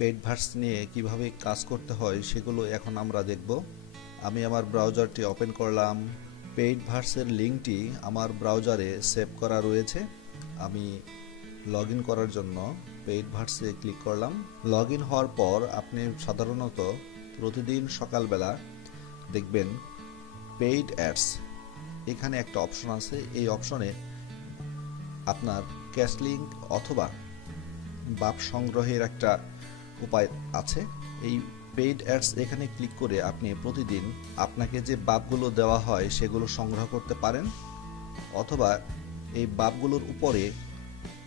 Paid verse নিয়ে কিভাবে কাজ করতে হয় সেগুলো এখন আমরা দেখব। আমি আমার ব্রাউজারটি ওপেন করলাম। পেইড ভার্সের লিঙ্কটি আমার ব্রাউজারে সেভ করা রয়েছে। আমি লগ ইন করার জন্য পেইড ভার্সে ক্লিক করলাম। লগ ইন হওয়ার পর আপনি সাধারণত প্রতিদিন সকালবেলা দেখবেন পেইড অ্যাডস, এখানে একটা অপশন আছে। এই অপশনে আপনার ক্যাশ লিঙ্ক অথবা বাপ সংগ্রহের একটা উপায় আছে। এই পেইড অ্যাডস এখানে ক্লিক করে আপনি প্রতিদিন আপনাকে যে বাপগুলো দেওয়া হয় সেগুলো সংগ্রহ করতে পারেন, অথবা এই বাপগুলোর উপরে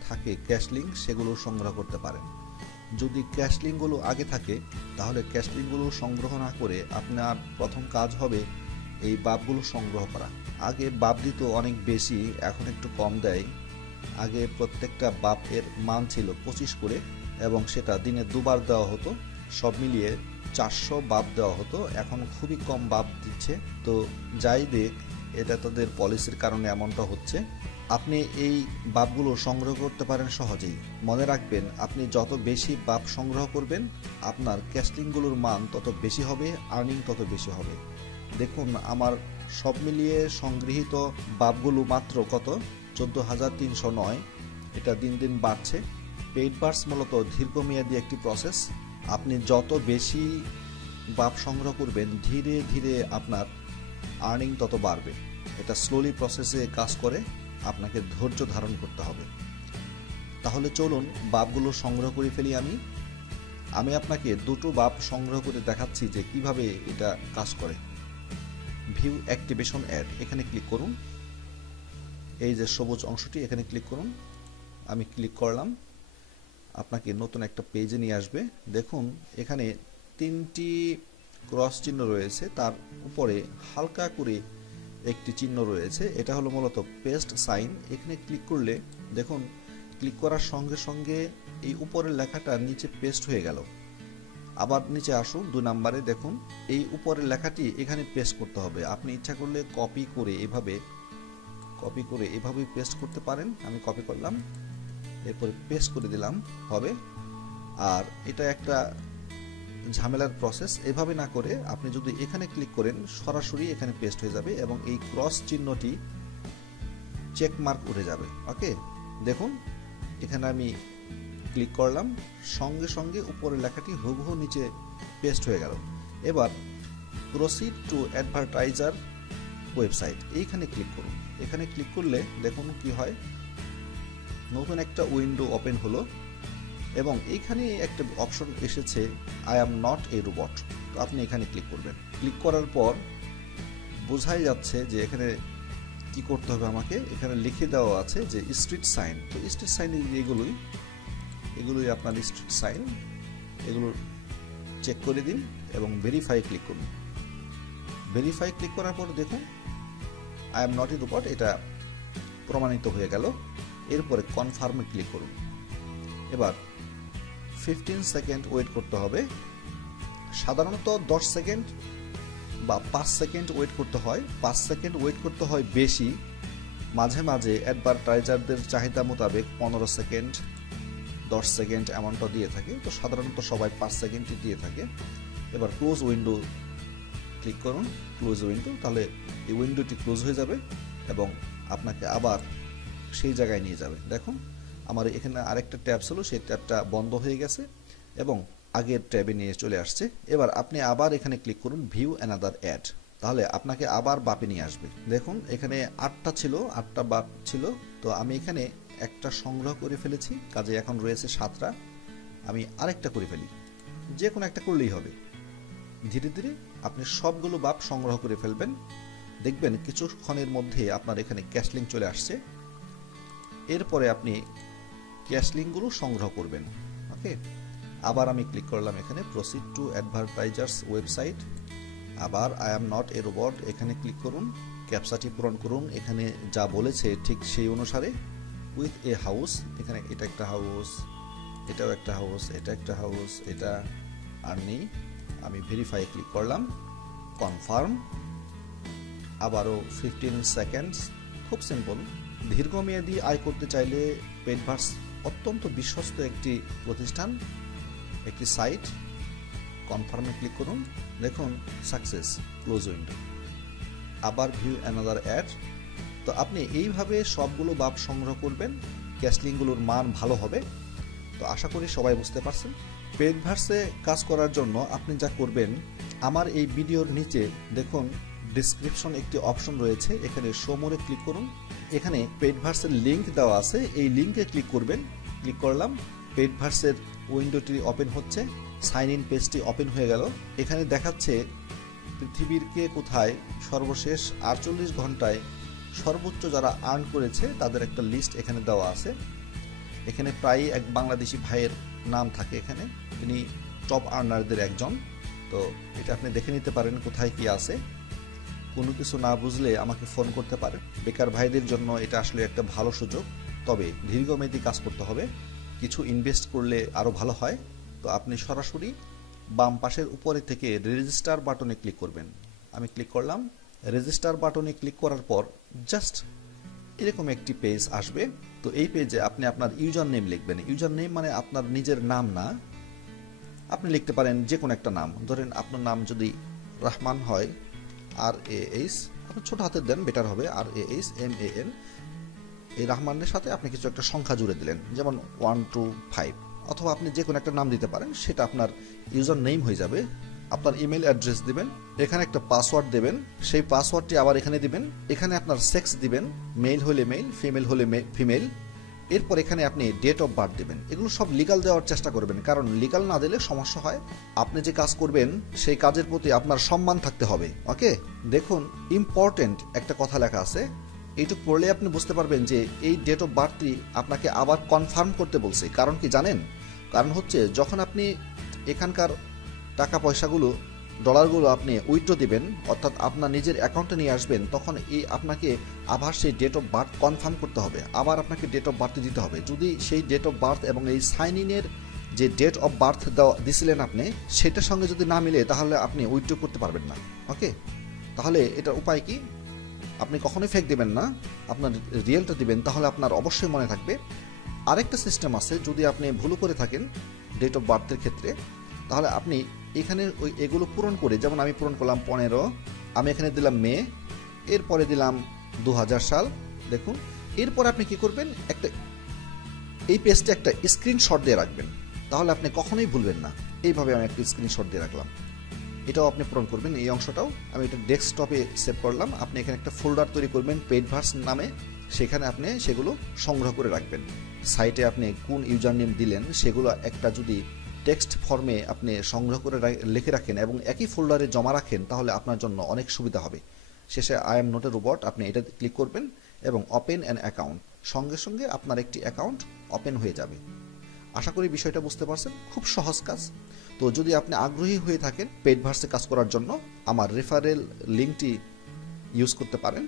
থাকে ক্যাশ লিঙ্ক, সেগুলো সংগ্রহ করতে পারেন। যদি ক্যাশ লিঙ্কগুলো আগে থাকে তাহলে ক্যাশ লিঙ্কগুলো সংগ্রহ না করে আপনার প্রথম কাজ হবে এই বাপগুলো সংগ্রহ করা। আগে বাপ দিত অনেক বেশি, এখন একটু কম দেয়। আগে প্রত্যেকটা বাপের মান ছিল 25 করে এবং সেটা দিনে দুবার দেওয়া হতো। সব মিলিয়ে 400 বাপ দেওয়া হতো। এখন খুবই কম বাপ দিচ্ছে। তো যাই দেখ, এটা তাদের পলিসির কারণে এমনটা হচ্ছে। আপনি এই বাপগুলো সংগ্রহ করতে পারেন সহজেই। মনে রাখবেন, আপনি যত বেশি বাপ সংগ্রহ করবেন আপনার ক্যাশলিংগুলোর মান তত বেশি হবে, আর্নিং তত বেশি হবে। দেখুন, আমার সব মিলিয়ে সংগৃহীত বাপগুলো মাত্র কত, 14,309। এটা দিন দিন বাড়ছে। পেইড ভার্স মূলত দীর্ঘমেয়াদী একটি প্রসেস। আপনি যত বেশি বাপ সংগ্রহ করবেন ধীরে ধীরে আপনার আর্নিং তত বাড়বে। এটা স্লোলি প্রসেসে কাজ করে, আপনাকে ধৈর্য ধারণ করতে হবে। তাহলে চলুন বাপগুলো সংগ্রহ করে ফেলি। আমি আপনাকে দুটো বাপ সংগ্রহ করে দেখাচ্ছি যে কিভাবে এটা কাজ করে। ভিউ অ্যাক্টিভেশন অ্যাড, এখানে ক্লিক করুন। এই যে সবুজ অংশটি, এখানে ক্লিক করুন। আমি ক্লিক করলাম, আপনাকে নতুন একটা পেজে নিয়ে আসবে। দেখুন, এখানে 3টি ক্রস চিহ্ন রয়েছে, তার উপরে হালকা করে একটি চিহ্ন রয়েছে। এটা হলো মূলত পেস্ট সাইন। এখানে ক্লিক করলে দেখুন, ক্লিক করার সঙ্গে সঙ্গে এই উপরের লেখাটা নিচে পেস্ট হয়ে গেল। আবার নিচে আসুন, 2 নম্বরে দেখুন, এই উপরের লেখাটি এখানে পেস্ট করতে হবে। আপনি ইচ্ছা করলে কপি করে এভাবে পেস্ট করতে পারেন। আমি কপি করলাম, এরপরে পেস্ট করে দিলাম, হবে। আর এটা একটা ঝামেলার প্রসেস। এভাবে না করে আপনি যদি এখানে ক্লিক করেন সরাসরি এখানে পেস্ট হয়ে যাবে এবং এই ক্রস চিহ্নটি চেক মার্ক উঠে যাবে। ওকে, দেখুন এখানে আমি ক্লিক করলাম, সঙ্গে সঙ্গে উপরের লেখাটি হুবহু নিচে পেস্ট হয়ে গেল। এবার প্রসিড টু অ্যাডভার্টাইজার ওয়েবসাইট, এইখানে ক্লিক করুন। এখানে ক্লিক করলে দেখুন কি হয়, নতুন একটা উইন্ডো ওপেন হলো এবং এইখানে একটা অপশন এসেছে I am not a robot. তো আপনি এখানে ক্লিক করবেন। ক্লিক করার পর বোঝাই যাচ্ছে যে এখানে কি করতে হবে আমাকে। এখানে লিখে দেওয়া আছে যে স্ট্রিট সাইন। তো স্ট্রিট সাইন এগুলোই আপনার স্ট্রিট সাইন। এগুলো চেক করে দিন এবং ভেরিফাই ক্লিক করুন। ভেরিফাই ক্লিক করার পর দেখুন I am not a robot, এটা প্রমাণিত হয়ে গেল। এরপরে কনফার্মে ক্লিক করুন। এবার 15 সেকেন্ড ওয়েট করতে হবে। সাধারণত 10 সেকেন্ড বা 5 সেকেন্ড ওয়েট করতে হয়। 5 সেকেন্ড ওয়েট করতে হয় বেশি। মাঝে মাঝে অ্যাডভার্টাইজারদের চাহিদা মোতাবেক 15 সেকেন্ড 10 সেকেন্ড এমনটা দিয়ে থাকে। তো সাধারণত সবাই 5 সেকেন্ডই দিয়ে থাকে। এবার ক্লোজ উইন্ডো ক্লিক করুন, ক্লোজ উইন্ডো। তাহলে এই উইন্ডোটি ক্লোজ হয়ে যাবে এবং আপনাকে আবার সেই জায়গায় নিয়ে যাবে। দেখুন, আমার এখানে আরেকটা ট্যাব ছিল, সেই ট্যাবটা বন্ধ হয়ে গেছে এবং আগের ট্যাবে নিয়ে চলে আসছে। এবার আপনি আবার এখানে ক্লিক করুন ভিউ অ্যানাদার অ্যাড, তাহলে আপনাকে আবার বাপে নিয়ে আসবে। দেখুন, এখানে 8টা বাপ ছিল। তো আমি এখানে একটা সংগ্রহ করে ফেলেছি, কাজে এখন রয়েছে 7টা। আমি আরেকটা করে ফেলি, যে কোনো একটা করলেই হবে। ধীরে ধীরে আপনি সবগুলো বাপ সংগ্রহ করে ফেলবেন। দেখবেন কিছুক্ষণের মধ্যে আপনার এখানে ক্যাশলিং চলে আসছে। এরপরে আপনি ক্যাশলিংগুলো সংগ্রহ করবেন। ওকে, আবার আমি ক্লিক করলাম এখানে প্রসিড টু অ্যাডভার্টাইজার্স ওয়েবসাইট। আবার I am not a robot, এখানে ক্লিক করুন, ক্যাপচাটি পূরণ করুন। এখানে যা বলেছে ঠিক সেই অনুসারে উইথ এ হাউস, এখানে এটা একটা হাউস, এটাও একটা হাউস, এটা একটা হাউস, এটা আর নেই। আমি ভেরিফাই ক্লিক করলাম, কনফার্ম। আবারও 15 সেকেন্ডস। খুব সিম্পল। দীর্ঘমেয়াদী আয় করতে চাইলে পেইড ভার্স অত্যন্ত বিশ্বস্ত একটি প্রতিষ্ঠান। একটি সাইট, কনফার্মে ক্লিক করুন, দেখুন সাকসেস, ক্লোজ উইন্ডো, আবার ভিউ অ্যানাদার অ্যাড। তো আপনি এইভাবে সবগুলো বাব সংগ্রহ করবেন, ক্যাশলিংগুলোর মান ভালো হবে। তো আশা করি সবাই বুঝতে পারছেন। পেজভার্সে কাজ করার জন্য আপনি যা করবেন, আমার এই ভিডিওর নিচে দেখুন ডেসক্রিপশন একটি অপশন রয়েছে, এখানে শো মোরে ক্লিক করুন। এখানে পেজভার্সের লিঙ্ক দেওয়া আছে, এই লিঙ্কে ক্লিক করবেন। ক্লিক করলাম, পেজভার্সের উইন্ডোটি ওপেন হচ্ছে, সাইন ইন পেজটি ওপেন হয়ে গেল। এখানে দেখাচ্ছে পৃথিবীর কে কোথায় সর্বশেষ 48 ঘন্টায় সর্বোচ্চ যারা আর্ন করেছে তাদের একটা লিস্ট এখানে দেওয়া আছে। এখানে প্রায় এক বাংলাদেশি ভাইয়ের নাম থাকে, এখানে তিনি টপ আর্নারদের একজন। তো এটা আপনি দেখে নিতে পারেন কোথায় কি আছে। কোনো কিছু না বুঝলে আমাকে ফোন করতে পারেন। বেকার ভাইদের জন্য এটা আসলে একটা ভালো সুযোগ, তবে দীর্ঘমেয়াদী কাজ করতে হবে, কিছু ইনভেস্ট করলে আরও ভালো হয়। তো আপনি সরাসরি বাম পাশের উপরে থেকে রেজিস্টার বাটনে ক্লিক করবেন। আমি ক্লিক করলাম। রেজিস্টার বাটনে ক্লিক করার পর জাস্ট এরকম একটি পেজ আসবে। তো এই পেজে আপনি আপনার ইউজার নেম লিখবেন। ইউজার নেম মানে আপনার নিজের নাম না, আপনি লিখতে পারেন যে কোনো একটা নাম। ধরেন আপনার নাম যদি রহমান হয়, RAH, আপনি ছোট হাতের দেন, বেটার হবে, RAHMAN। এই রহমানের সাথে আপনি কিছু একটা সংখ্যা জুড়ে দিলেন, যেমন 1 2 5, অথবা আপনি যে কোনো একটা নাম দিতে পারেন, সেটা আপনার ইউজার নেম হয়ে যাবে। আপনার ইমেল অ্যাড্রেস দিবেন, এখানে একটা পাসওয়ার্ড দেবেন, সেই পাসওয়ার্ডটি আবার এখানে দিবেন। এখানে আপনার সেক্স দিবেন, মেল হলে মেল, ফিমেল হলে ফিমেল। এরপর এখানে আপনি ডেট অফ বার্থ দেবেন। এগুলো সব লিগাল দেওয়ার চেষ্টা করবেন, কারণ লিগাল না দিলে সমস্যা হয়। আপনি যে কাজ করবেন সেই কাজের প্রতি আপনার সম্মান থাকতে হবে। ওকে, দেখুন ইম্পর্টেন্ট একটা কথা লেখা আছে, এইটুকু পড়লে আপনি বুঝতে পারবেন যে এই ডেট অফ বার্থটি আপনাকে আবার কনফার্ম করতে বলছে। কারণ কি জানেন? কারণ হচ্ছে যখন আপনি এখানকার টাকা পয়সাগুলো, ডলারগুলো আপনি উইথড্র দিবেন, অর্থাৎ আপনার নিজের অ্যাকাউন্টে নিয়ে আসবেন, তখন এই আপনাকে আবার সেই ডেট অফ বার্থ কনফার্ম করতে হবে, আবার আপনাকে ডেট অফ বার্থ দিতে হবে। যদি সেই ডেট অফ বার্থ এবং এই সাইন ইনের যে ডেট অফ বার্থ দিছিলেন আপনি, সেটার সঙ্গে যদি না মিলে তাহলে আপনি উইথড্র করতে পারবেন না। ওকে, তাহলে এটার উপায় কি? আপনি কখনোই ফেক দিবেন না, আপনার রিয়েলটা দিবেন, তাহলে আপনার অবশ্যই মনে থাকবে। আরেকটা সিস্টেম আছে, যদি আপনি ভুল করে থাকেন ডেট অফ বার্থের ক্ষেত্রে, তাহলে আপনি এখানে ওই এগুলো পূরণ করে, যেমন আমি পূরণ করলাম 15, আমি এখানে দিলাম মে, এরপরে দিলাম 2000 সাল। দেখুন, এরপর আপনি কি করবেন, একটা এই পেজটা একটা স্ক্রিনশট দিয়ে রাখবেন, তাহলে আপনি কখনোই ভুলবেন না। এইভাবে আমি একটা স্ক্রিনশট দিয়ে রাখলাম, এটাও আপনি পূরণ করবেন, এই অংশটাও। আমি এটা ডেস্কটপে সেভ করলাম। আপনি এখানে একটা ফোল্ডার তৈরি করবেন পেজভার্স নামে, সেখানে আপনি সেগুলো সংগ্রহ করে রাখবেন। সাইটে আপনি কোন ইউজার নেম দিলেন সেগুলো একটা যদি টেক্সট ফর্মে আপনি সংগ্রহ করে লিখে রাখেন এবং একই ফোল্ডারে জমা রাখেন, তাহলে আপনার জন্য অনেক সুবিধা হবে। শেষে I am not a robot, আপনি এটা ক্লিক করবেন এবং ওপেন অ্যান অ্যাকাউন্ট, সঙ্গে সঙ্গে আপনার একটি অ্যাকাউন্ট ওপেন হয়ে যাবে। আশা করি বিষয়টা বুঝতে পারছেন, খুব সহজ কাজ। তো যদি আপনি আগ্রহী হয়ে থাকেন পেজভার্সে কাজ করার জন্য, আমার রেফারেল লিঙ্কটি ইউজ করতে পারেন।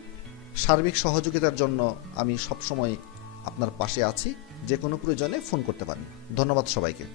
সার্বিক সহযোগিতার জন্য আমি সবসময় আপনার পাশে আছি, যে কোনো প্রয়োজনে ফোন করতে পারেন। ধন্যবাদ সবাইকে।